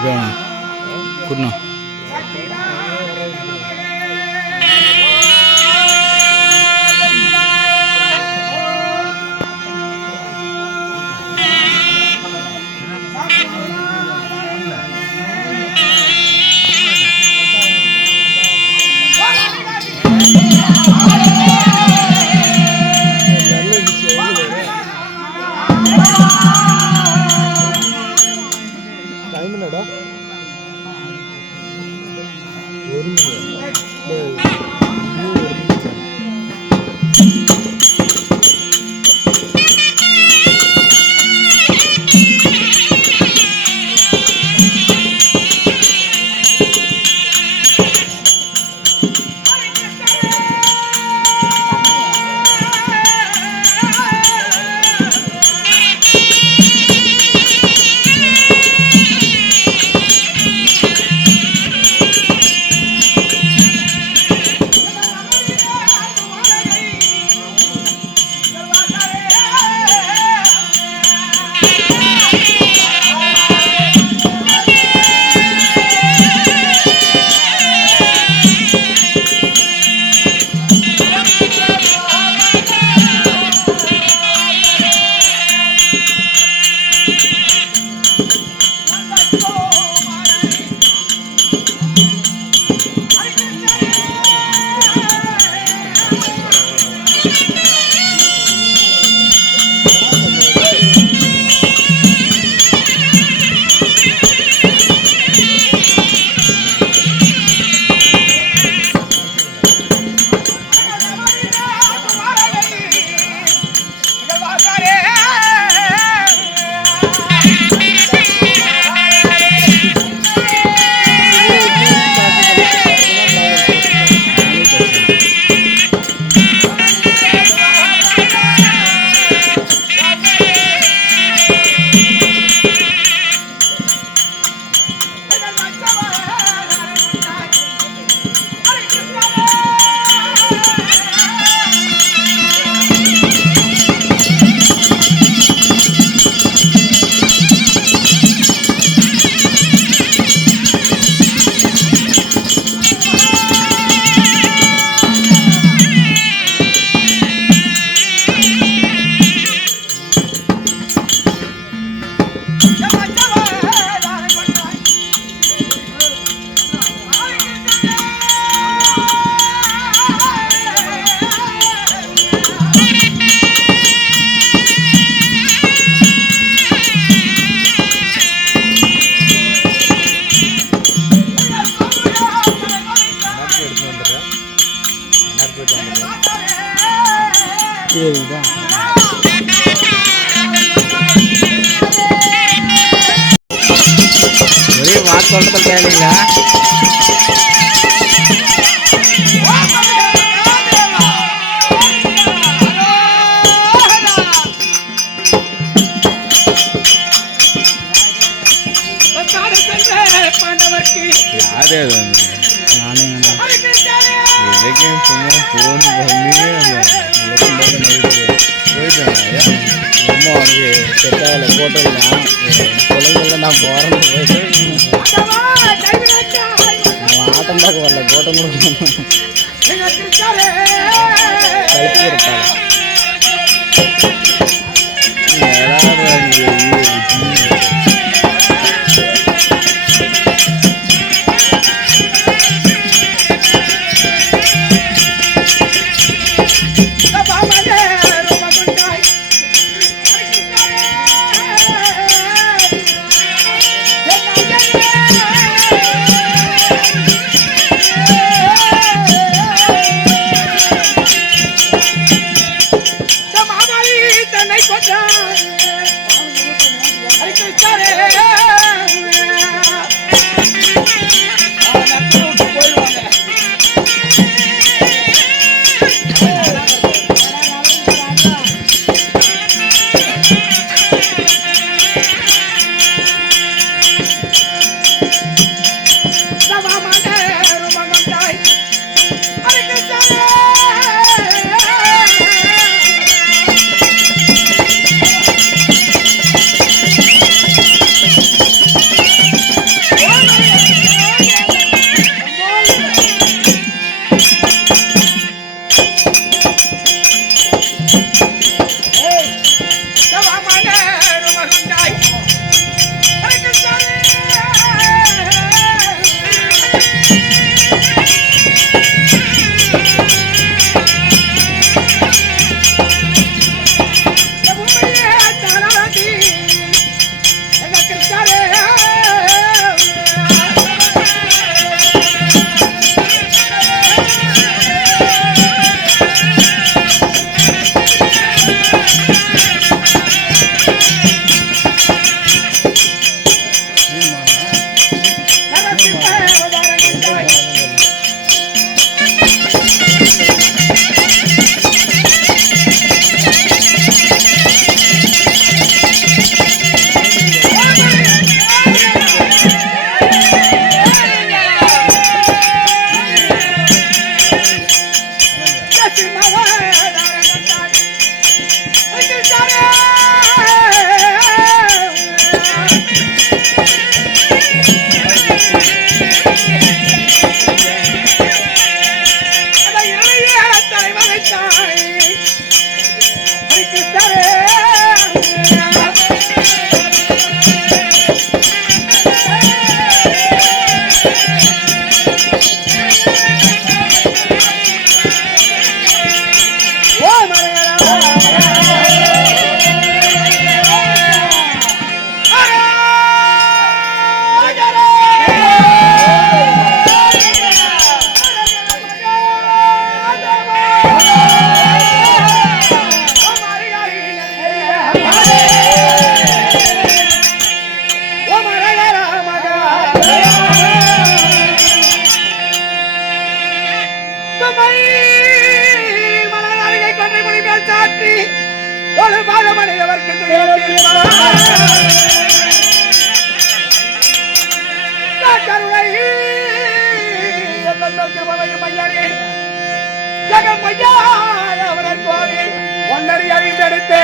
அப்படியே கூட்டணும். ஒரே வாக்குவலத்தில் தேவைங்களா? யாரு அது நானே சும்மா ஃபோன் பண்ணி போயிட்டேன். அம்மா அவனுக்கு செட்டாகலை போட்டோம்லாம் குழந்தைங்கள நான் போகிறேன்னு போயிட்டு அவன் ஆட்டம் பார்க்க வரல போட்டோ கூட ஒன்னடி அறிந்தெடுத்து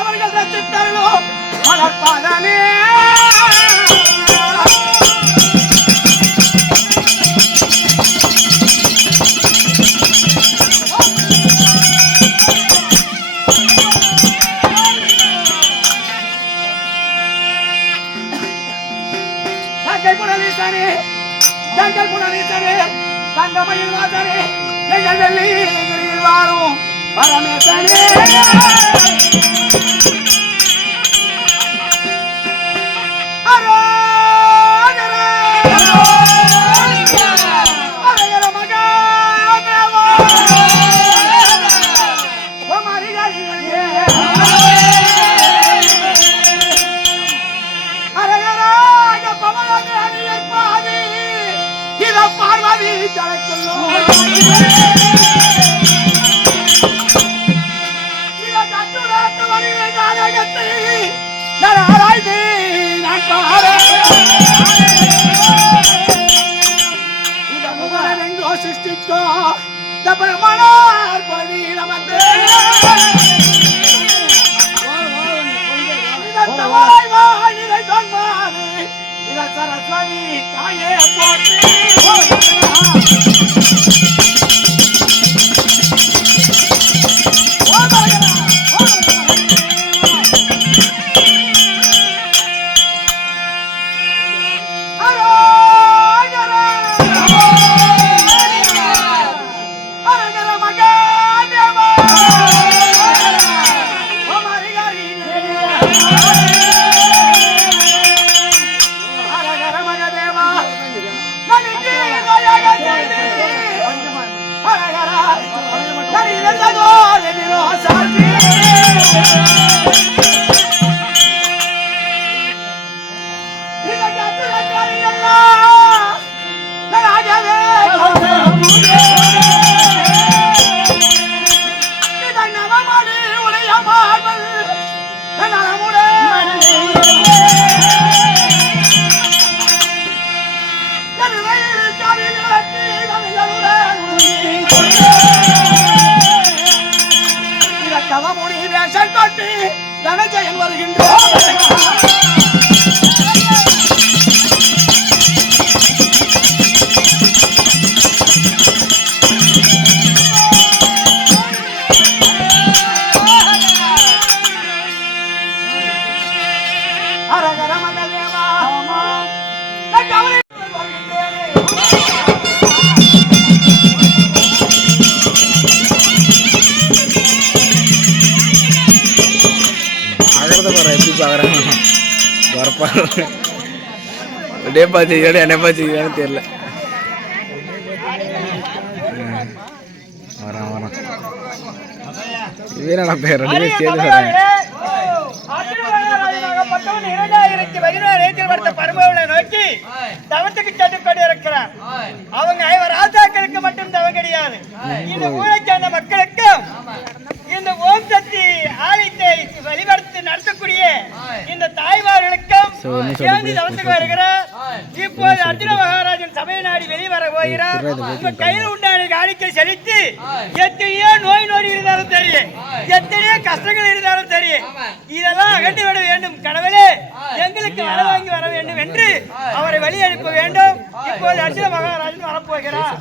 அவர்கள் ரசித்தார்களோ மலர்பாதனே தங்கமயில் வாசனே எங்கள் வெள்ளியில் வாழும் பரமேசனே பார்வதி தலைக்குள்ளோ சிருஷ்டித்தோ தபரமனார் பதி நமக்கு சரஸ்வதி தாயே போற்றி தனஜயன் வருகின்றார். ஹரஹர மகாதேவா எப்படி பார்க்குறாங்க வரப்பா டேப்பா செய்யணும் என்னப்பா செய்யணும்னு தெரியல. வரான் வரான் இதே நான் பேர் ரெண்டு பேர் சேர்ந்து வரேன். நோக்கி தவத்துக்கு சென்று கொண்டு இருக்கிறார். அவங்க ராஜாக்களுக்கு மட்டும் தவம் கிடையாது, இந்த ஊரை சேர்ந்த மக்களுக்கும் இந்த ஓம் சக்தி ஆலயத்தை வழிபடுத்தி நடத்தக்கூடிய இந்த தாய்மார்களுக்கும் சேர்ந்து தவத்துக்கு வருகிறார். இப்போது அர்ஜுன மகாராஜன் சபை நாடி வெளிவர போகிறார். உங்க கையில் உண்டான காணிக்கை செலுத்தி எத்தனையோ நோய் நொடி இருந்தாலும் தெரியும், எத்தனையோ கஷ்டங்கள் இருந்தாலும் தெரியும், இதெல்லாம் அகற்றி விட வேண்டும். கடவுளே எங்களுக்கு வர வாங்கி வர வேண்டும் என்று அவரை வழி அனுப்ப வேண்டும். இப்போது அர்ஜுன மகாராஜன் வரப்போகிறார்.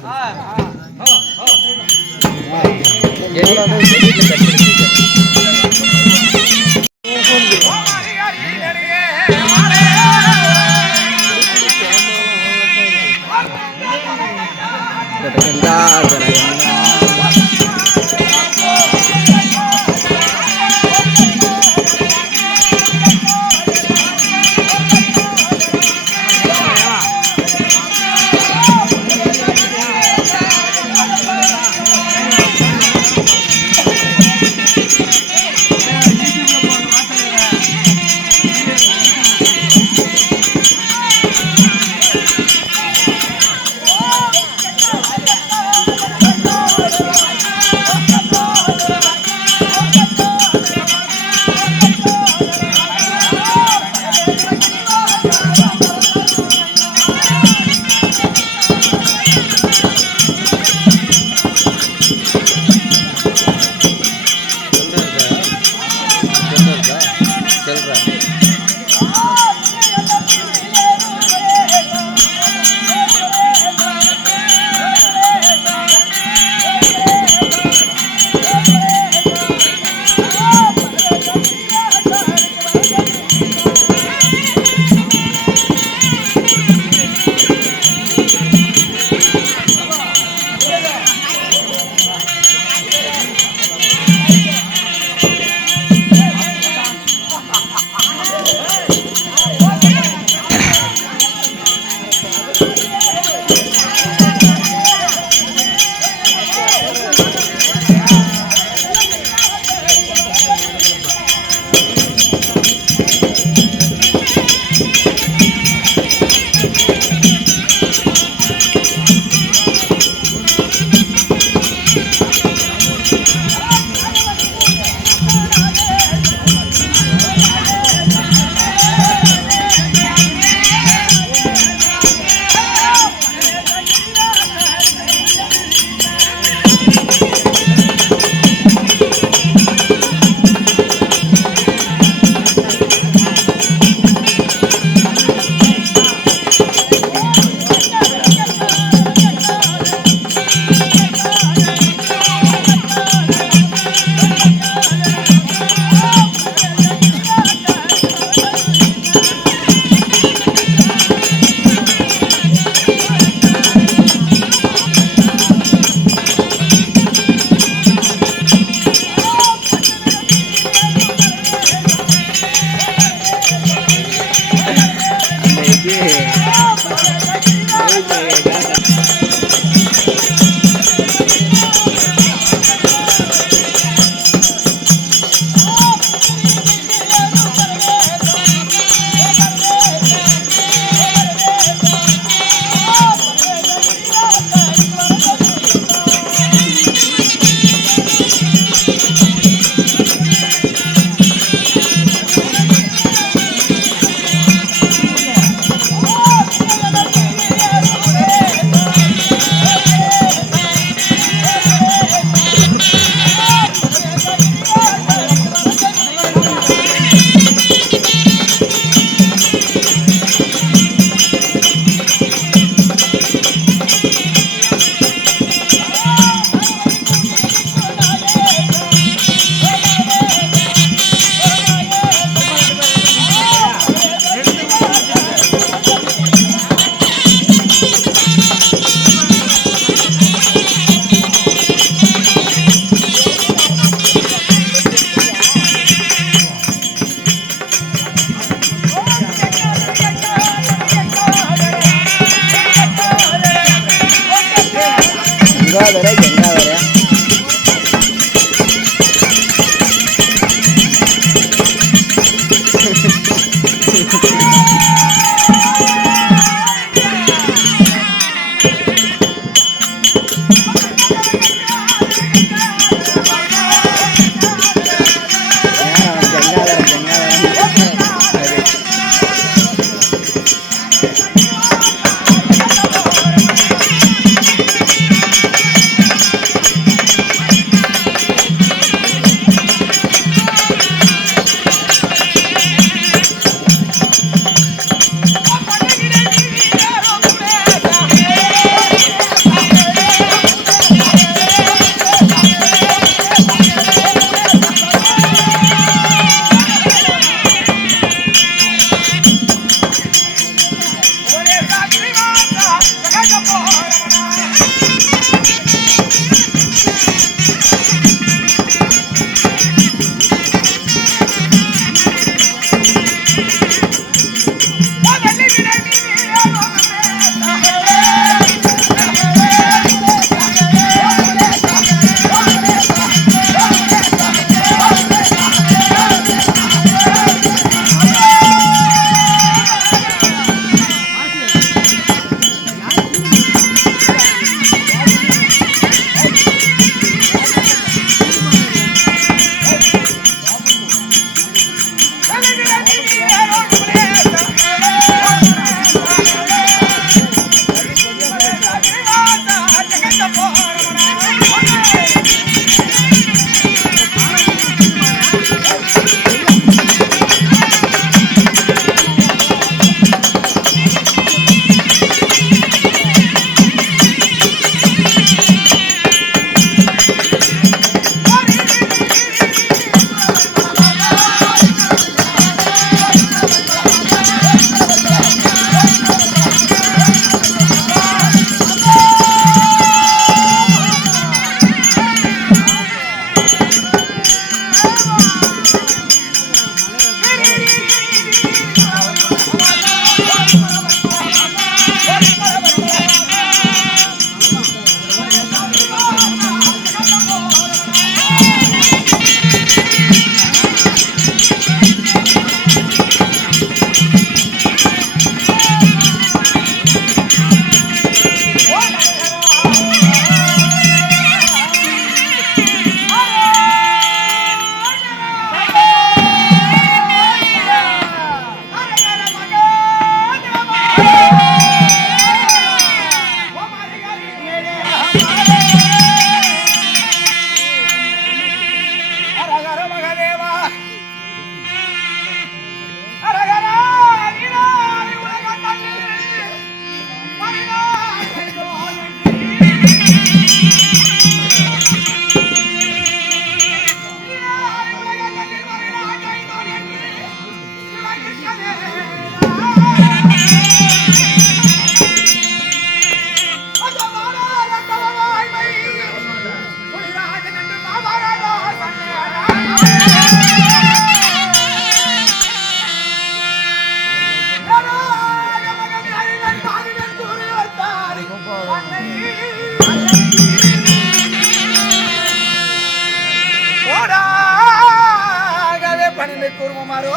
உரிமை கூறுமாறோ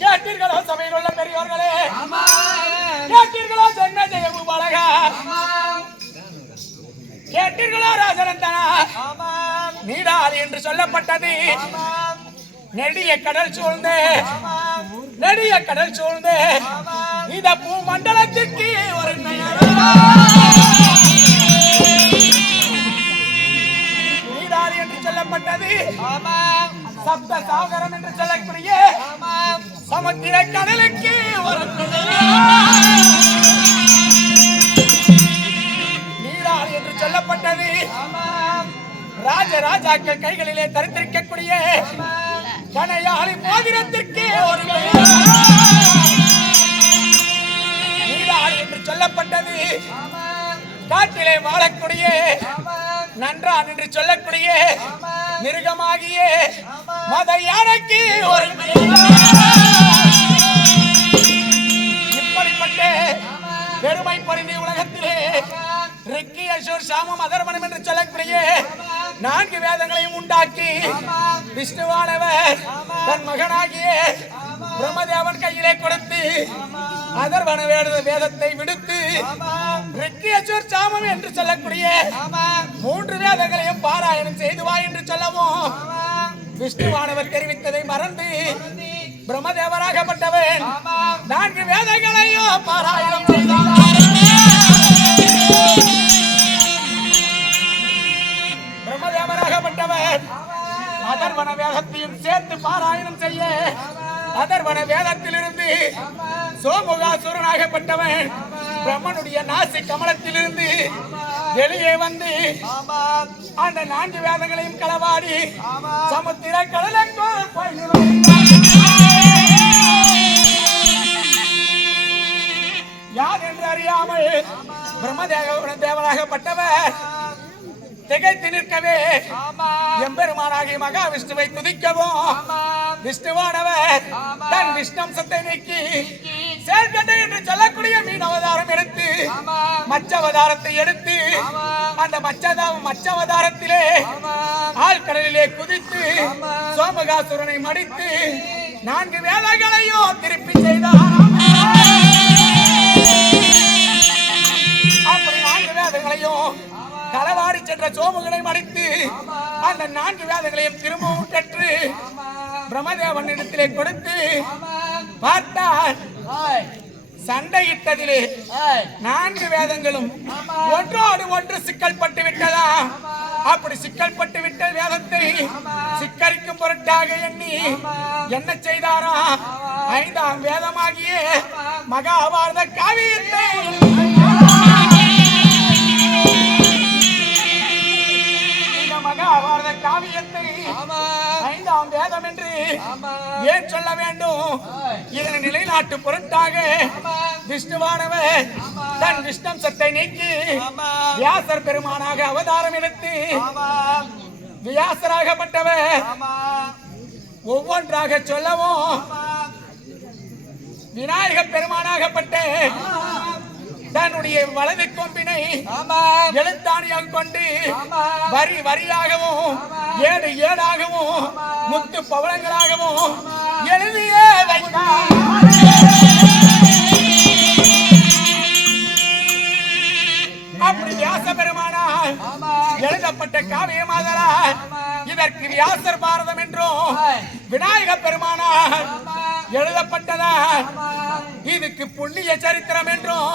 கேட்டீர்களோ சபையில் உள்ள பெரியவர்களே கேட்டீர்களோ ஜென்ம ஜெயபு பாலகா கேட்டீர்களோ ராஜனந்தனா நீடாது என்று சொல்லப்பட்டது நெடிய கடல் சூழ்ந்து இந்த பூமண்டலத்திற்கு ஒரு நீடாது என்று சொல்லப்பட்டது சப்த சாகரம் என்று சொல்லக்கூடிய சமுத்திர கடலுக்கு ஒரு நீராறு என்று சொல்லப்பட்டது ராஜராஜாக்கள் கைகளிலே தரித்திருக்கக்கூடிய கனையாளி மோதிரத்திற்கு ஒரு நீராறு என்று சொல்லப்பட்டது காட்டிலே வாழக்கூடிய நன்றான் என்று சொல்லக்கூடிய மிருகமாகிய மத யானைக்கு ஒரு இப்படிப்பட்ட பெருமை பொருந்தி உலகத்திலே ரிக்கி அசூர் சாமம் அதர்வனம் என்று சொல்லக்கூடிய 4 வேதங்களையும் உண்டாக்கி விஷ்ணுவானவர் தன் மகனாகிய பிரம்மதேவன் கையிலே கொடுத்து அதர்வன வேதத்தை விடுத்து ரிக்கி அசூர் சாமம் என்று சொல்லக்கூடிய 3 வேதங்களையும் பாராயணம் செய்துவா என்று சொல்லவும் விஷ்ணுவானவர் தெரிவித்ததை மறந்து பிரம்மதேவராகப்பட்டவன் 4 வேதங்களையும் பாராயணம் செய்தார். பிரம்மதேவராகப்பட்டவன் அதர்வன வேதத்தையும் சேர்த்து பாராயணம் செய்ய அதர்வன வேதத்திலிருந்து சோமுகாசுரனாகப்பட்டவன் பிரம்மனுடைய நாசி கமலத்திலிருந்து வெளியே வந்து அந்த 4 வேதங்களையும் களவாடி சமுத்திர கடலுக்குள் யார் என்று அறியாமல் பிரம்மதேவராகப்பட்டவர் திகைத்து நிற்கவே எம்பெருமானாகிய மகாவிஷ்ணுவை துதிக்கவும் விஷ்ணுவானவர் தன் விஷ்ணம்சத்தை நீக்கி செயல்கட்டை என்று சொல்லக்கூடிய மீன் அவதாரம் எடுத்து மச்சவதாரத்தை எடுத்து அந்த மச்சவதாரத்திலே ஆழ்கடலிலே குதித்து சோமகாசுரனை மடித்து 4 வேதங்களையும் திருப்பி செய்தார். அப்படி 4 வேதங்களையும் களவாடி சென்ற சோமுகனை மடித்து அந்த 4 வேதங்களையும் திரும்பவும் பெற்று பிரம்மதேவன் இடத்திலே கொடுத்து பார்த்தார். சண்டையிட்டதிலே 4 வேதங்களும் ஒன்றோடு ஒன்று சிக்கல் பட்டு விட்டதா? அப்படி சிக்கல் பட்டு விட்ட வேதத்தை சிக்கரிக்கும் பொருட்டாக எண்ணி என்ன செய்தாரா? 5ஆம் வேதமாகிய மகாபாரத காவியத்தை மகாபாரத காவியத்தை 5ஆம் வேதம் என்று ஏன் சொல்ல வேண்டும்? இதனை நிலைநாட்டு பொருட்டாக விஷ்ணுவானவர் தன் விஷ்ணம்சத்தை நீக்கி வியாசர் பெருமானாக அவதாரம் எடுத்து வியாசராகப்பட்டவர் ஒவ்வொன்றாக சொல்லவும் விநாயக பெருமானாகப்பட்ட தன்னுடைய வலது கொம்பினை எழுத்தாணியாக கொண்டு வரி வரியாகவும் ஏடு ஏடாகவும் முத்து பவளங்களாகவும் எழுதியே வைத்தார். அப்படி வியாச பெருமானால் எழுதப்பட்ட காவியமாதலால் இதற்கு வியாசர் பாரதம் என்றும் விநாயக பெருமானால் எழுதப்பட்டதா இதுக்கு புண்ணிய சரித்திரம் என்றும்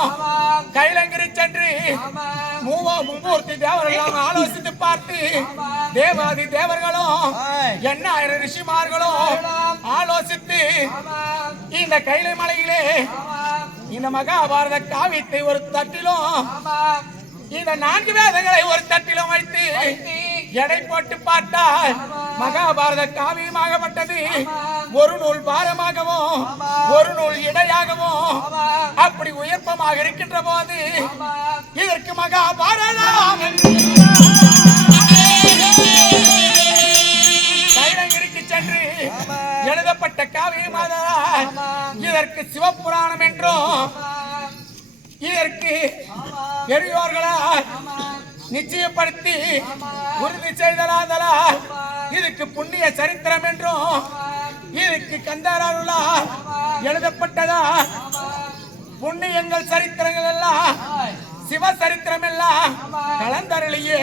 கைலங்கிரி சென்று மும்மூர்த்தி தேவர்களும் ஆலோசித்து பார்த்து தேவாதி தேவர்களும் 8000 ரிஷிமார்களும் ஆலோசித்து இந்த கைலை மலையிலே இந்த மகாபாரத காவியத்தை ஒரு தட்டிலும் இந்த 4 வேதங்களை ஒரு தட்டிலும் வைத்து எடை போட்டு பார்த்தால் மகாபாரத காவியமாகப்பட்டது ஒரு நூல் பாரமாகவும் ஒரு நூல் இடையாகவும் அப்படி உயர்ப்பமாக இருக்கின்ற போது இதற்கு மகாபாரதம் கைலங்கிரிக்கு சென்று எழுதப்பட்ட காவியமாதலால் இதற்கு சிவபுராணம் என்றும் இதற்கு பெரியோர்களால் நிச்சயப்படுத்தி உறுதி செய்தலாதலால் இதுக்கு புண்ணிய சரித்திரம் என்றும் இதுக்கு கந்தரால் எழுதப்பட்டதா புண்ணியங்கள் சரித்திரங்கள் எல்லாம் சிவ சரித்திரம் எல்லாம் கலந்தருளியே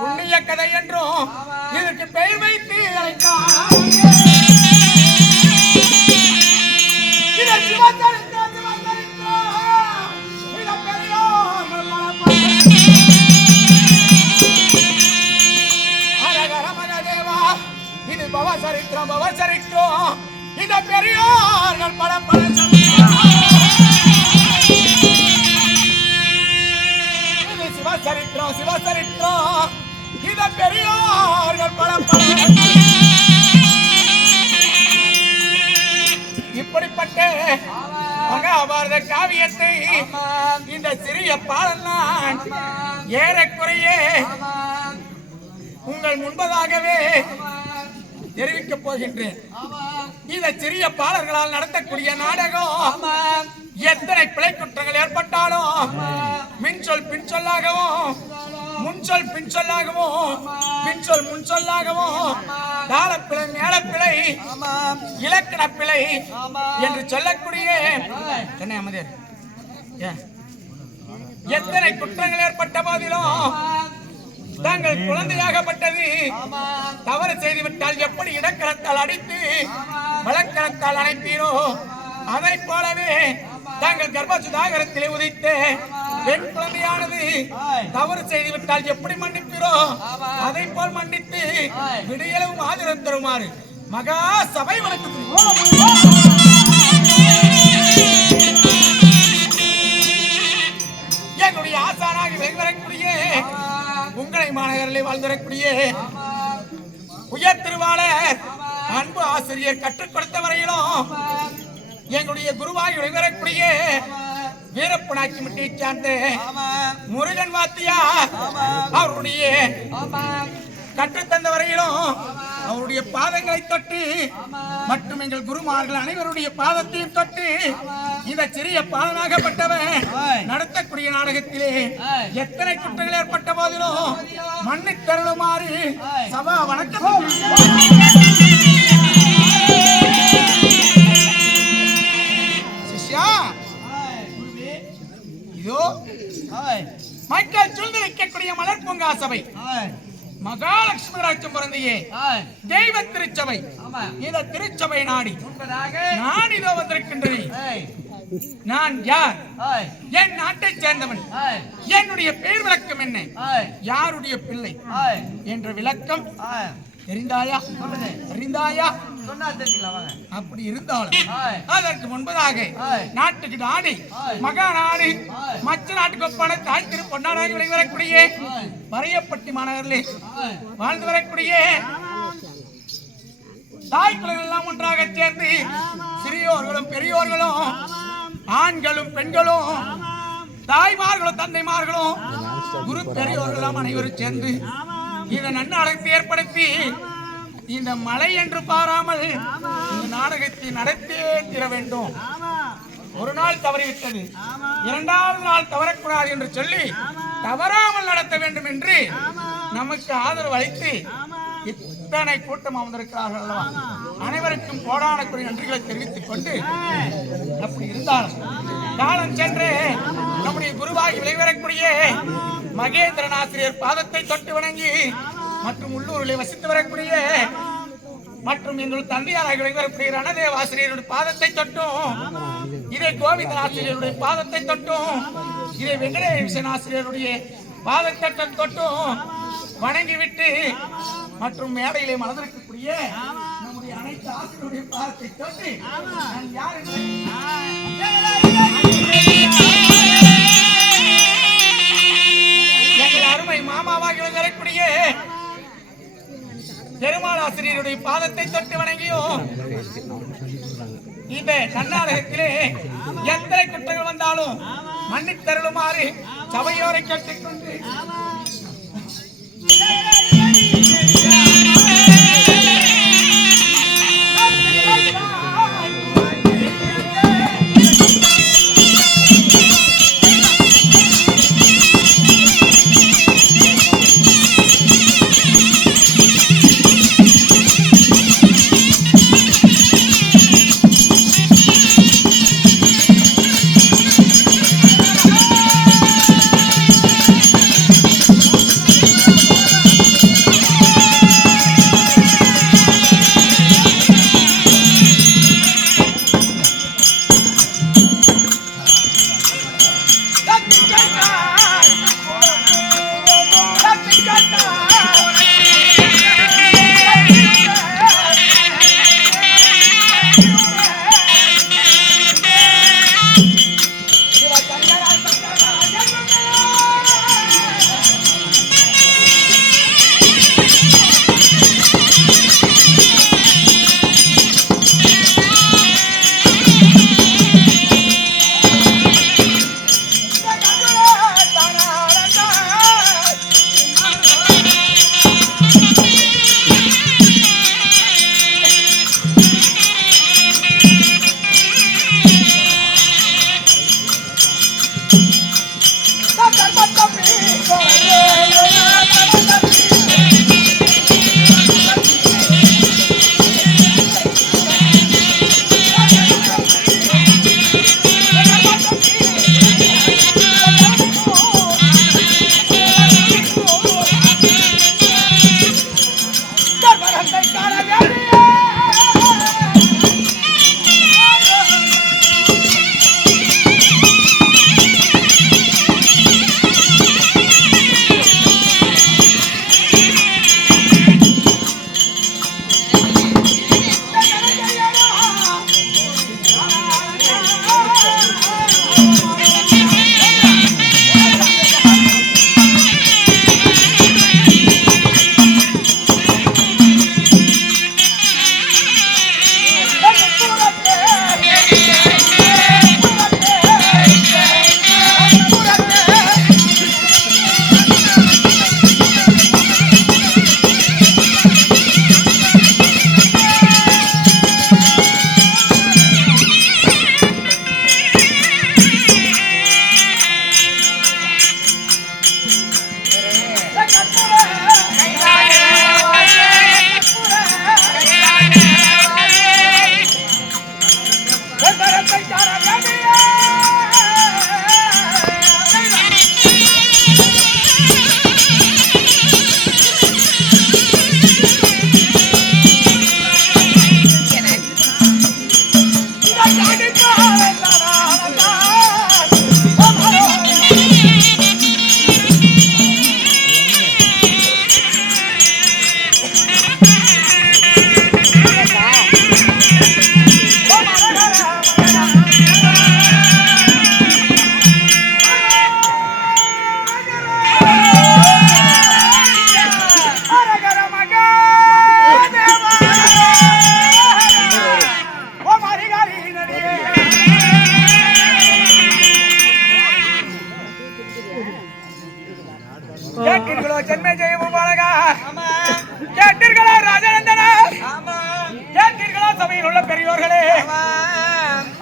புண்ணிய கதை என்றும் இதற்கு பெயர் வைத்து இது பவசரித்திரம் பவசரித்திரம் இத பெரியோர்கள் பல இது சிவசரித்திரம் சிவசரித்திரம் இத பெரியோர்கள் பல இப்படிப்பட்ட மகாபாரத காவியத்தை இந்த சிறிய பாலன் ஏறக்குறைய உங்கள் முன்பதாகவே தெரிவிக்கப் போகின்றேன். இந்த சிறிய பாலர்களால் நடத்தக்கூடிய நாடகம் எத்தனை பிழை குற்றங்கள் ஏற்பட்டாலும் மின்சொல் பின்சொல்லாகவும் முன்சொல் பின்சொல்லாகவும் பின்சொல் முன்சொல்லாகவும் தாளப்பிழை மேலப்பிழை இலக்கண பிழை என்று சொல்லக்கூடிய எத்தனை குற்றங்கள் ஏற்பட்ட போதிலும் தாங்கள் குழந்தையாகப்பட்டது தவறு செய்துவிட்டால் எப்படி இடக்கரத்தால் அடித்து வழக்கரத்தால் அணைப்பீரோ அதை போலவே தாங்கள் கர்ப்பசுதாகரத்திலே உதைத்து பெண் குழந்தையானது தவறு செய்துவிட்டால் எப்படி மன்னிப்பீரோ அதை போல் மன்னித்து விடியளவும் ஆதரவு தருமாறு மகா சபை வணக்கத்தில் என்னுடைய ஆசானாக வெகுவரக்கூடிய உங்களை மாநகரிலே வாழ்ந்திடக்கூடிய உயர் திருவாளர் அன்பு ஆசிரியர் கற்றுக் கொடுத்த வரையிலும் எங்களுடைய குருவாய் விளைவரக்கூடிய வீரப்பனாக்கி மட்டியை சார்ந்த முருகன் வாத்தியா அவருடைய கற்றுத்தந்த வரையிலும் அவருடைய பாதங்களை தொட்டு மற்றும் எங்கள் குருமார்கள் அனைவருடைய பாதத்தையும் தொட்டு இந்த சிறிய பாலனாகப்பட்டவன் நடத்தக்கூடிய நாடகத்திலே எத்தனை குற்றங்கள் ஏற்பட்ட போதிலும் மன்னித் தருளுமாறு சபா வணக்கம். சிஷ்யா இதோ மக்கள் சூழ்நிலைக்கக்கூடிய மலர் பூங்கா சபை மகாலட்சுமி ராஜ்யம் பிறந்தையே தெய்வ திருச்சபை இந்த திருச்சபை நாடி நான் இதோ வந்திருக்கின்றேன். நான் யார், என் நாட்டை சேர்ந்தவன், என்னுடைய பெயர் விளக்கம் என்ன, யாருடைய பிள்ளை என்ற விளக்கம் தெரிந்தாயா அறிந்தாயா அப்படி இருந்தாலும் அதற்கு முன்பதாக நாட்டுக்கு நாடு மகா நாடு மற்ற நாட்டுக்கு ஒப்பான தாய் திரு பொன்னாடாக விளைவரக்கூடிய வரையப்பட்டி மாநகரிலே வாழ்ந்து வரக்கூடிய தாய்க்குழந்தைகள் எல்லாம் ஒன்றாக சேர்ந்து சிறியோர்களும் பெரியோர்களும் ஆண்களும் பெண்களும் தாய்மார்களும் தந்தைமார்களும் குரு பெரியோர்களும் அனைவரும் சேர்ந்து இந்த நன்னாடகத்தை ஏற்படுத்தி இந்த மலை என்று பாராமல் இந்த நாடகத்தை நடத்தே தீர வேண்டும். ஒரு நாள் தவறிவிட்டது, இரண்டாவது நாள் தவறக்கூடாது என்று சொல்லி தவறாமல் நடத்த வேண்டும் என்று நமக்கு ஆதரவு அளித்து இத்தனை கூட்டம் அமர்ந்திருக்கிறார்கள் அல்லவா, அனைவருக்கும் கோடான கோடி நன்றிகளை தெரிவித்துக் கொண்டு அப்படி இருந்தாலும் காலம் சென்று நம்முடைய குருவாகி விளைவரக்கூடிய மகேந்திரன் ஆசிரியர் பாதத்தை தொட்டு வணங்கி மற்றும் உள்ளூரில் வசித்து வரக்கூடிய மற்றும் எங்கள் தந்தையாராக விளைவரக்கூடிய ரணதேவ ஆசிரியருடைய பாதத்தை தொட்டும், இதை கோவிந்தன் ஆசிரியருடைய பாதத்தை தொட்டும், இதை வெங்கடேசன் ஆசிரியருடைய பாதத்தை தொட்டும் வணங்கிவிட்டு மற்றும் மேடையிலே மலர்ந்திருக்கக்கூடிய நம்முடைய அனைத்து ஆசிரியருடைய பாதத்தை தொட்டு நான் யார் எங்கள் அருமை மாமாவாக வரக்கூடிய பெருமாள் ஆசிரியருடைய பாதத்தை தொட்டு வணங்கியோ இந்த கர்நாடகத்திலே எத்தனை குற்றங்கள் வந்தாலும் மன்னித்தருளுமாறு சபையோரை கேட்டுக்கொண்டு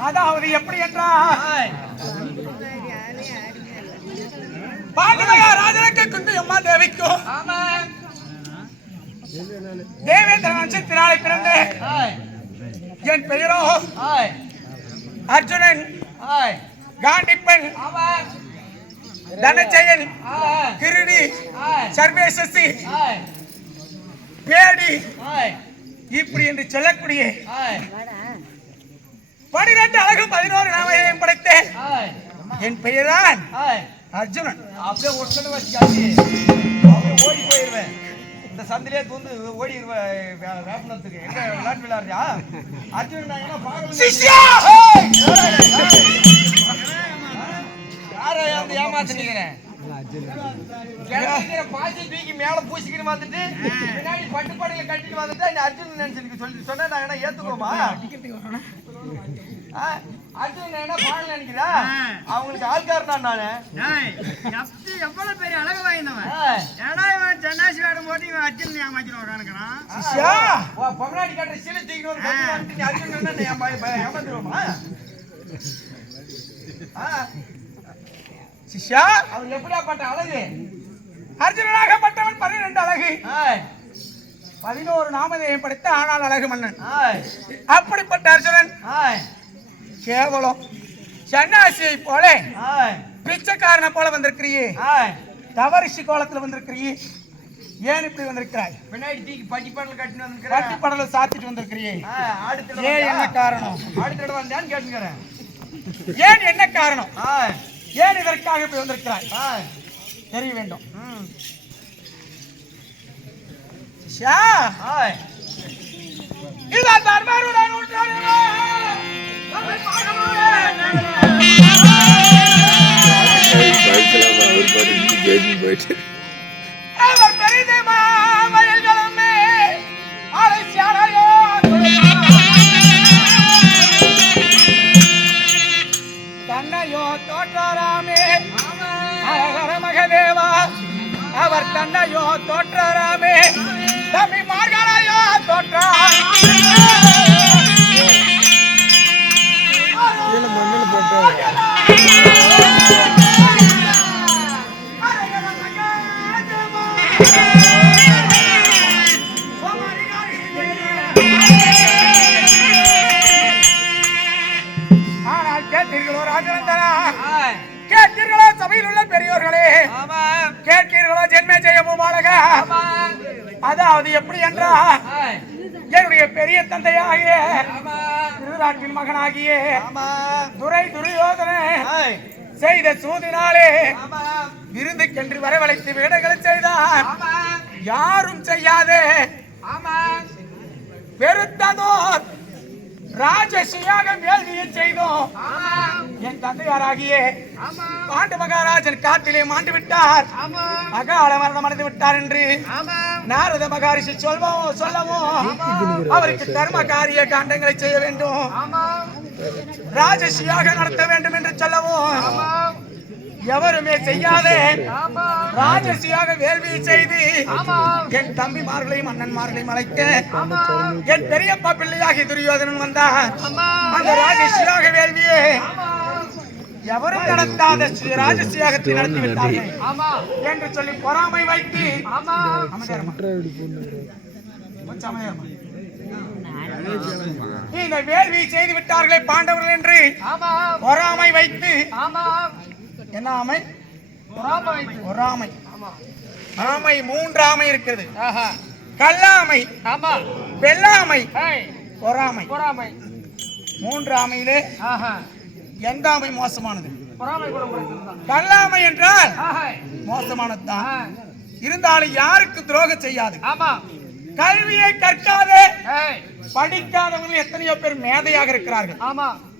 அதாவது எப்படி என்றால் பாண்டவயா ராஜனுக்கு குந்தையம்மா தேவிக்கும் தேவேந்திர வம்சத்தினாலே பிறந்த என் பெயரோ அர்ஜுனன், காண்டிப்பன், தனஜயன், கிருடி, சர்வேசசி, பேடி இப்படி என்று சொல்லக்கூடிய 12 அழகு 11 நாமையும் படைத்தேன். என் பெயர்தான் அர்ஜுனன். அப்படியே ஒருத்தனை வச்சுக்காச்சு அப்படியே ஓடி போயிருவேன். இந்த சந்திலே தூந்து ஓடிடுவேன் வேப்பனத்துக்கு. எங்க விளையாட்டு விளையாடுறியா அர்ஜுனன்? யாரை ஏமாத்தினீங்க? கிடக்குற பாசி தூக்கி மேல பூசிக்கிட்டு வந்துட்டு பின்னாடி பட்டுப்பாடையில கட்டிட்டு வந்துட்டு இந்த அர்ஜுன் நினைச்சு சொல்லி சொன்னா ஏத்துக்கோமா? அர்ஜுன் என்ன பாடல் நினைக்கிறா? அவங்களுக்கு ஆள்காரன் நானு. எவ்வளவு பெரிய அழகு வாய்ந்தவன். ஏன்னா இவன் ஜன்னாசி வேடம் போட்டு இவன் அர்ஜுன் ஏமாத்திட்டு உட்காந்துக்கிறான். பொம்னாடி கட்டுற சீலை தூக்கிட்டு வந்து அர்ஜுன் ஏமாத்திருவோமா? சிஷ்யா, அவன் எப்படியாப்பட்ட அழகு? அர்ஜுனனாகப்பட்டவன் 12 அழகு, 11 நாமதேயம் படைத்த ஆனால் அழகு மன்னன். அப்படிப்பட்ட அர்ஜுனன் கேவலம் சன்னாசியை போல பிச்சைக்காரனை போல வந்திருக்கிறியே, தவறிஷி கோலத்துல வந்திருக்கிறியே, ஏன் இப்படி வந்திருக்கிறாய்? பின்னாடி தூக்கி பட்டிப்பாடல கட்டிட்டு வந்து பட்டிப்படல சாத்திட்டு வந்திருக்கிறியே, அடுத்த ஏன் என்ன காரணம்? அடுத்த தடவை வந்தான்னு கேட்டுக்கிறேன். ஏன் என்ன காரணம்? ஏன் இதற்காக இப்படி வந்திருக்கிறாய் தெரிய வேண்டும். சிஷ்யா, இதான் தர்மருடன் அவர் பெரிது மாமயங்களுமே அலட்சியானையோ தன்னையோ தோற்றாராமே அழகர மகதேவா, அவர் தன்னையோ தோற்றாராமே தம்பி மார்களையோ தோற்றா மண்ணில் போட்டு ஆனால் கேட்டீர்களோ ராஜநந்தனா, கேட்டீர்களோ சபையில் உள்ள பெரியோர்களே, கேட்டீர்களோ ஜென்மே ஜெய பூபாலக? அதாவது எப்படி என்றால், என்னுடைய பெரிய தந்தையாகிய திருநாட்டின் மகனாகிய துரியோதனை செய்த சூதினாலே விருந்துக்கென்று வரவழைத்து வீடுகளை செய்தார். யாரும் செய்யாதே வெறுத்ததோர் ராஜசியாக வேள்வியை செய்தோம். என் தந்தையாராகிய பாண்டு மகாராஜன் காட்டிலே மாண்டு விட்டார், அகால மரணம் அடைந்து விட்டார் என்று நாரத மகாரிஷி சொல்லவும் அவருக்கு கர்ம காரிய காண்டங்களை செய்ய வேண்டும், ராஜசியாக நடத்த வேண்டும் என்று சொல்லவும் எவருமே செய்யாதே ராஜசியாக வேள்வியை செய்து என் தம்பிமார்களையும் அண்ணன்மார்களையும் அழைக்க என் பெரியப்பா பிள்ளையாகி துரியோதனன் வந்தார். அந்த ராஜசியாக வேள்வியை எவரும் நடத்தாத ராஜசியாகத்தை நடத்திவிட்டார்கள் என்று சொல்லி பொறாமை வைத்து இந்த வேள்வியை செய்து விட்டார்களே பாண்டவர்கள் என்று பொறாமை வைத்து, என்ன ஆமை? பொறாமை. ஆமை 3 ஆமை இருக்கிறது. கல்லாமை, வெள்ளாமை, பொறாமை. 3 ஆமையிலே எந்த ஆமை மோசமானது? கல்லாமை என்றால் மோசமானதுதான். இருந்தாலும் யாருக்கு துரோகம் செய்யாது. கல்வியை கற்காதே படிக்காதவங்க எத்தனையோ பேர் மேதையாக இருக்கிறார்கள்.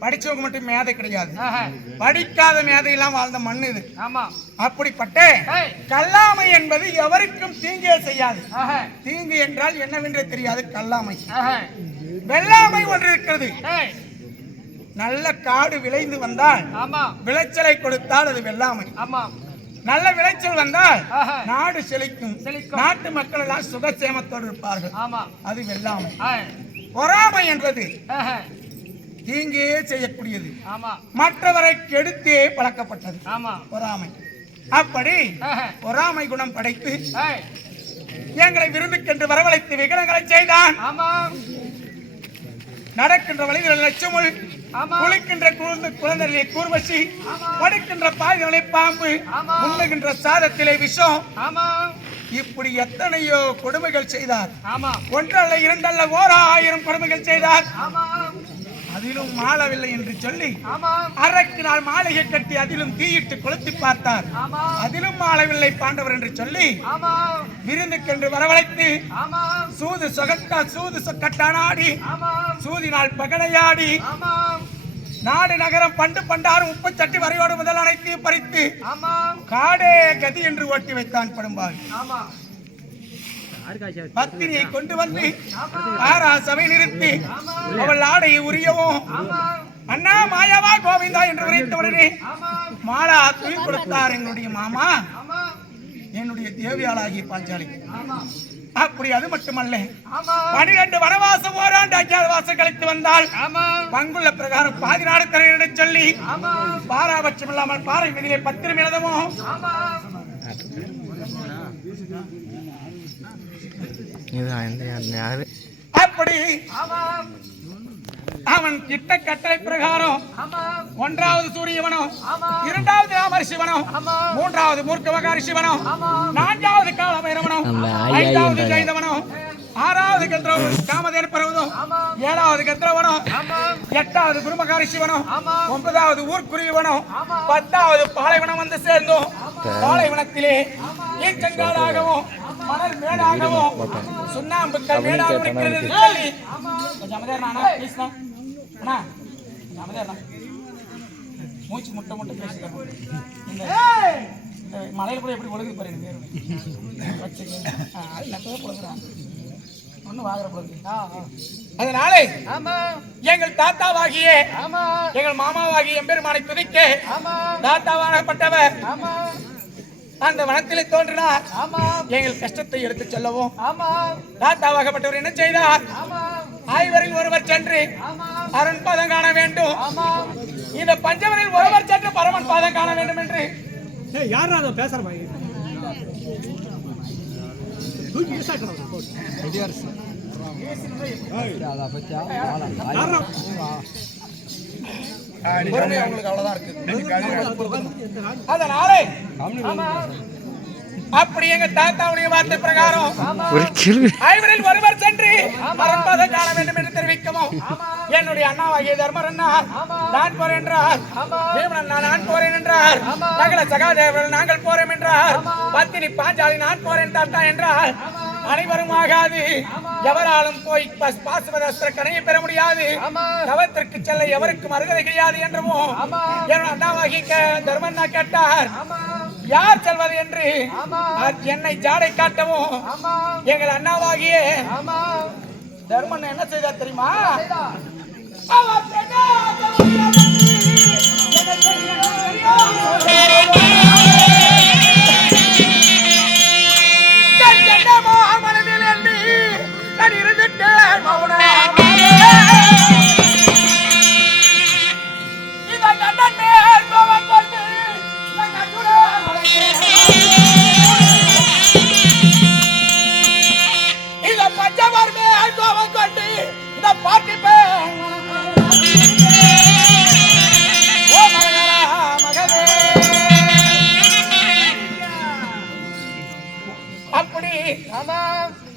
படிச்சவங்க மட்டும் மேதை கிடையாது, படிக்காத மேதையெல்லாம் வாழ்ந்த மண் இது. அப்படிப்பட்ட கல்லாமை என்பது எவருக்கும் தீங்கே செய்யாது. தீங்கு என்றால் என்னவென்றே தெரியாது கல்லாமை. வெள்ளாமை ஒன்று இருக்கிறது. நல்ல காடு விளைந்து வந்தால் விளைச்சலை கொடுத்தால் அது வெள்ளாமை. நல்ல விளைச்சல் வந்தால் நாடு செழிக்கும், நாட்டு மக்கள் எல்லாம் சுகசேமத்தோடு இருப்பார்கள், அது வெள்ளாமை. பொறாமை என்பது தீங்கே செய்யக்கூடியது, மற்றவரை கெடுத்தே பழக்கப்பட்டது பொறாமை. அப்படி பொறாமை குணம் படைத்து எங்களை விருந்துக்கென்று வரவழைத்து விகடங்களை செய்தான். நடக்கின்ற வழிகளில் லட்சமுள், குளிக்கின்ற குழந்தைகளை கூர்வசி, படுக்கின்ற பாய்களை பாம்பு, உண்ணுகின்ற சாதத்திலே விஷம், இப்படி எத்தனையோ கொடுமைகள் செய்தார். ஒன்றல்ல 2 அல்ல 1000 கொடுமைகள் செய்தார். அதிலும் மாளவில்லை என்று சொல்லி அரைக்கு நாள் மாளிகை கட்டி அதிலும் தீயிட்டு கொளுத்தி பார்த்தார். அதிலும் மாளவில்லை பாண்டவர் என்று சொல்லி விருந்துக்கென்று வரவழைத்து சூது கட்டானாடி, சூதினால் பகடையாடி, நாடு நகரம் பண்டு பண்டாரும் உப்பு சட்டி வரையோடு முதல் அனைத்தையும் பறித்து ஆமா காடே கதி என்று ஓட்டி வைத்தான் படும்பாய். ஆமா பத்தினியை கொண்டு வந்து ஆரா சபை நிறுத்தி அவள் ஆடையை உரியவும் அண்ணா மாயாவா கோவிந்தா என்று உரைத்தவுடனே மாலா துணி கொடுத்தார் எங்களுடைய மாமா என்னுடைய தேவியாளாகிய பாஞ்சாலி. அப்படி அது மட்டுமல்ல 12 வனவாசம் ஓராண்டு அஜ்ஞாதவாசம் கழித்து வந்தால் பங்குள்ள பிரகாரம் பாதி நாடு தரையிட சொல்லி பாராபட்சம் இல்லாமல் பாறை மீதிலே பத்திரம் எழுதமோ அப்படி அவன் கிட்ட கட்டளை பிரகாரம் 1வது சூரியவனம் 2வது ராமரிஷிவனம் 3வது மூர்க்கமகாரி சிவனம் 4வது காலபைரவனம் 5வது ஜெயதவனம் 6வது காமதேனு பர்வதம் 7வது கந்திரவனம் 8வது குருமகாரி சிவனம் 9வது ஊர்க்குருவிவனம் 10வது பாலைவனம் வந்து சேர்ந்தோம். பாலைவனத்திலே ஈச்சங்காடாகவும் மணல் மேடாகவும் சுண்ணாம்புக்கள் மேடாகவும் இருக்கிறது சொல்லி மூச்சு முட்டை முட்டை பேசிட்டேன். இந்த மலையில கூட எப்படி ஒழுகுது பாருங்க ஒன்னும் வாங்குற பொழுது. அதனாலே எங்கள் தாத்தாவாகிய எங்கள் மாமாவாகிய எம்பெருமானை துதிக்க தாத்தாவாகப்பட்டவர் அந்த வனத்திலே தோன்றினார். எங்கள் கஷ்டத்தை எடுத்து செல்லவும் தாத்தாவாகப்பட்டவர் என்ன செய்தார்? ஐவரில் ஒருவர் சென்று அருண் பாதம் காண வேண்டும், இந்த பஞ்சவரில் ஒருவர் சென்று பரமன் பாதம் காண வேண்டும் என்று அதனாலே அப்படி எங்க தாத்தாவுடைய வார்த்தை பிரகாரம் ஐவரில் ஒருவர் சென்று பரம்பதை காண வேண்டும் என்று தெரிவிக்கவும் என்னுடைய அண்ணாவாகிய தர்மர் நான் போறேன் என்றார். நான் போறேன் என்றார். நகல சகாதேவர்கள் நாங்கள் போறோம் என்றார். பத்தினி பாஞ்சாலி நான் போறேன் தாத்தா என்றார். அனைவரும் ஆகாது, எவராலும் போய் பாசுபதாஸ்திர கணையை பெற முடியாது, தவத்திற்கு செல்ல எவருக்கும் அருகதை கிடையாது என்றவும் என்னுடைய அண்ணாவாகிய தர்மன் கேட்டார். யார் செல்வது என்று என்னை ஜாடை காட்டவும் எங்கள் அண்ணாவாகிய தர்மன் என்ன செய்தார் தெரியுமா?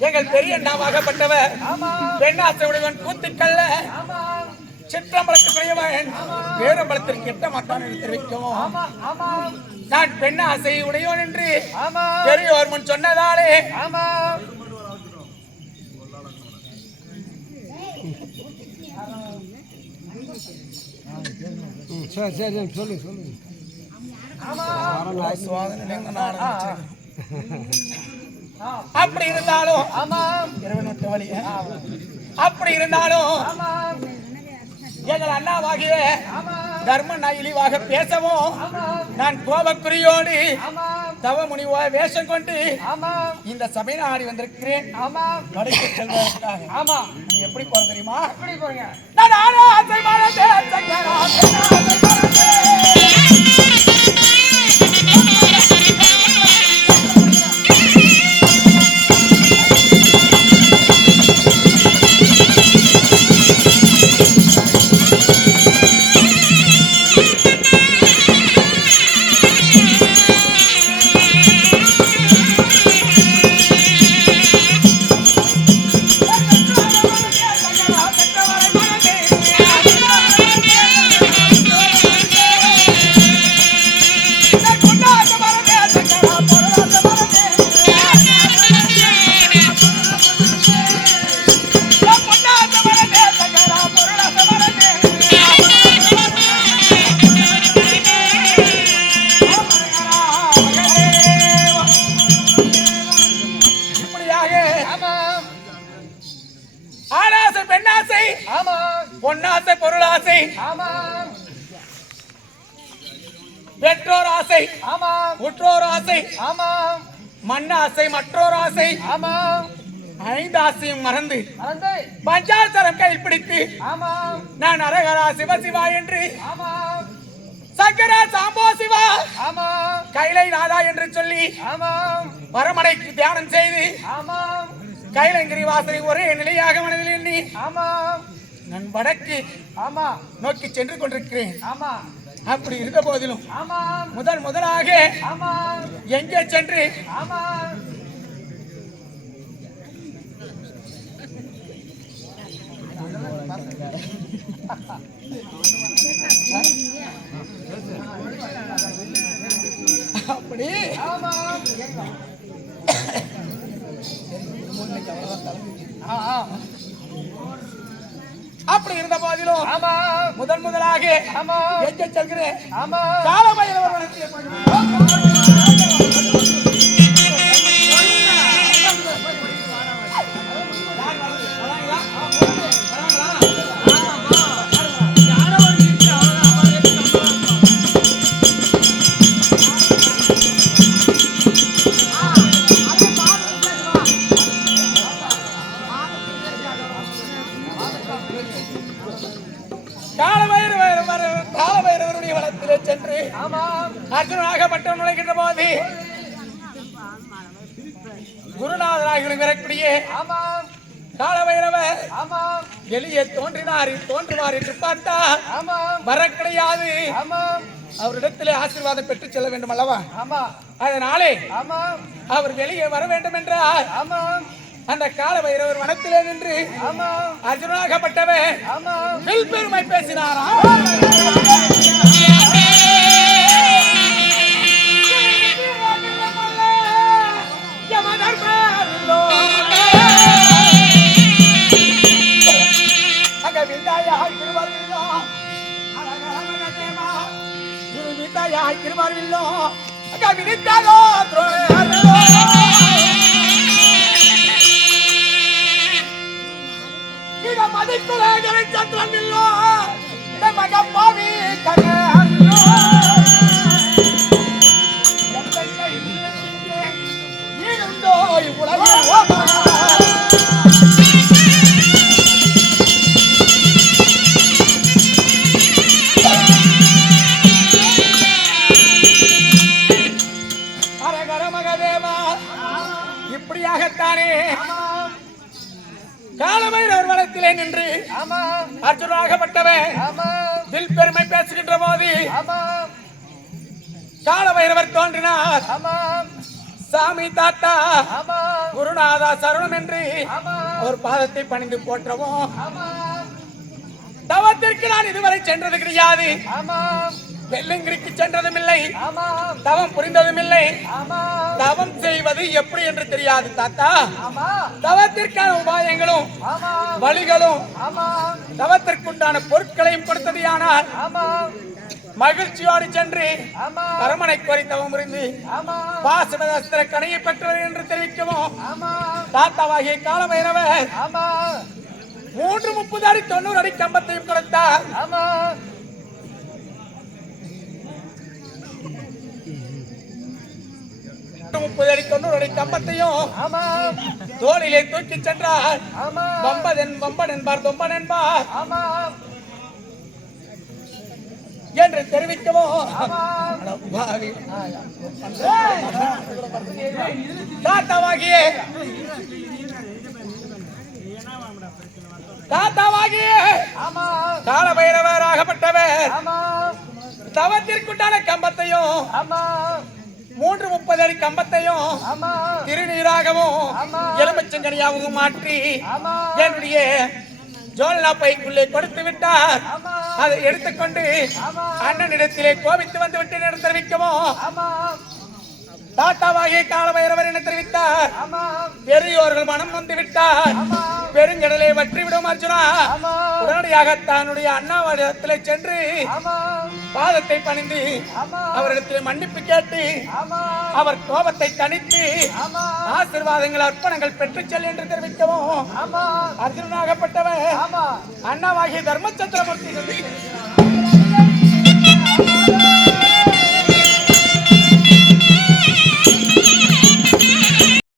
எங்கள் பெரிய அண்ணாவாகப்பட்டவர் பெண்ணாசையுடையவன் கூத்துக்கல்ல சிற்றம்பலத்துக்குரியவன் பேரம்பலத்திற்கு எட்ட மாட்டான் என்று தெரிவிக்கவும் நான் பெண்ணாசை உடையவன் என்று பெரியோர் முன் சொன்னதாலே சொல்லு அப்படி இருந்தாலும் அப்படி இருந்தாலும் எங்கள் அண்ணாவாகிய தர்மன் இழிவாக பேசவும் நான் கோபக்குறியோடு தவ முனிவா வேஷம் கொண்டு இந்த சபை நாடி வந்திருக்கிறேன். கடைக்கு செல்வதற்காக. நீ எப்படி போற தெரியுமா? பொன்னாசை பொருளாசை ஆமாம் பெற்றோர் ஆசை ஆமாம் உற்றோர் ஆசை ஆமாம் மண்ணாசை மற்றோர் ஆசை ஆமாம் 5 ஆசையும் மறந்து மறந்து பஞ்சாசரம் கையில் பிடித்து ஆமாம் நான் அரகரா சிவசிவா என்று ஆமாம் சங்கரா சாம்போ சிவா ஆமாம் கைலை நாதா என்று சொல்லி ஆமாம் வரமடைக்கு தியானம் செய்து ஆமாம் கைலங்கிரி வாசலை ஒரே நிலையாக மனதில் எண்ணி ஆமாம் நான் வடக்கு ஆமாம் நோக்கி சென்று கொண்டிருக்கிறேன். ஆமாம் அப்படி இருந்த போதிலும் ஆமாம் முதலாக ஆமாம் எங்கே சென்று ஆமாம் அப்படி ஆமாம் அப்படி இருந்த போதிலும் ஆமாம் முதலாக ஆமாம் எங்கே செல்கிறேன் ஆமாம் காலபைரவர்களுக்கு காலபைரவருடைய வளத்திலே சென்று ஆமாம் அர்ஜுனாகப்பட்டவன் நுழைகின்ற போது குருநாதராக வரக்கூடிய ஆமாம் காலபைரவர் ஆமாம் வெளியே தோன்றுவார் என்று பார்த்தால் ஆமாம் வர கிடையாது. ஆமாம் அவரிடத்திலே ஆசீர்வாதம் பெற்று செல்ல வேண்டும் அல்லவா? ஆமாம் அதனாலே ஆமாம் அவர் வெளியே வர வேண்டும் என்றால் ஆமாம் அந்த காலபைரவர் வனத்திலே நின்று ஆமாம் அர்ஜுனாகப்பட்டவர் ஆமாம் வில் பெருமை பேசினாரா? திருமார்வில்லோ அங்க விதித்தாலோ இத மதிக்குலகரை சந்திரமில்லோ மக பாவி கண்ணோ நீருந்தோ இவ்வுலகில் இப்படியாகத்தானே காலபைரவர் வனத்திலே நின்று அர்ஜுனாகப்பட்டவன் வில் பெருமை பேசுகின்ற போது காலபைரவர் தோன்றினார். சாமி தாத்தா குருநாதா சரணம் என்று ஒரு பாதத்தை பணிந்து போற்றவும் தவத்திற்கு நான் இதுவரை சென்றது கிடையாது. வெள்ளங்கிரிக்கு சென்றதும் இல்லை, தவம் புரிந்ததும் இல்லை. தவம் செய்வது எப்படி என்று தெரியாது தாத்தா. தவத்திற்கான உபாயங்களும் வழிகளும் தவத்திற்குண்டான பொருட்களையும் கொடுத்ததையானால் மகிழ்ச்சியோடு சென்று அரமனை கோரி தவம் புரிந்து பாசமதஸ்திர கணையை பெற்றவர் என்று தெரிவிக்கவும் தாத்தாவாகிய காலபைரவர் 330 அடி 90 அடி கம்பத்தையும் கொடுத்தார். 30 அடி 90 அடி கம்பத்தையும் தோளிலே தூக்கி சென்றார். வம்பன் என்பார் தொம்பன் என்பார் என்று தெரிவிக்கவும் தாத்தாவாகிய காலபைரவர் ஆகப்பட்டவர் தவத்திற்குண்டான கம்பத்தையும் 330 அடி கம்பத்தையும் திருநீராகவும் எலுமிச்சங்கனியாகவும் மாற்றி என்னுடைய ஜோல்னா பைக்குள்ளே கொடுத்து விட்டார். அதை எடுத்துக்கொண்டு அண்ணனிடத்திலே கோபித்து வந்து விட்டேன் என்று தெரிவிக்கவும் தாத்தாவாகிய காலபைரவர் என தெரிவித்தார். பெரியோர்கள் மனம் வந்து விட்டார். பெருங்கடலை வற்றி விடும் அர்ஜுனா உடனடியாக தன்னுடைய அண்ணாவிடத்திலே சென்று பாதத்தை பணிந்து அவரிடத்தில் மன்னிப்பு கேட்டு அவர் கோபத்தை தணித்து ஆசீர்வாதங்கள் அர்ப்பணங்கள் பெற்றுச் செல் என்று தெரிவிக்கவும் அர்ஜுனனாகப்பட்டவன் அண்ணாவாகிய தர்மச்சந்திரமூர்த்தி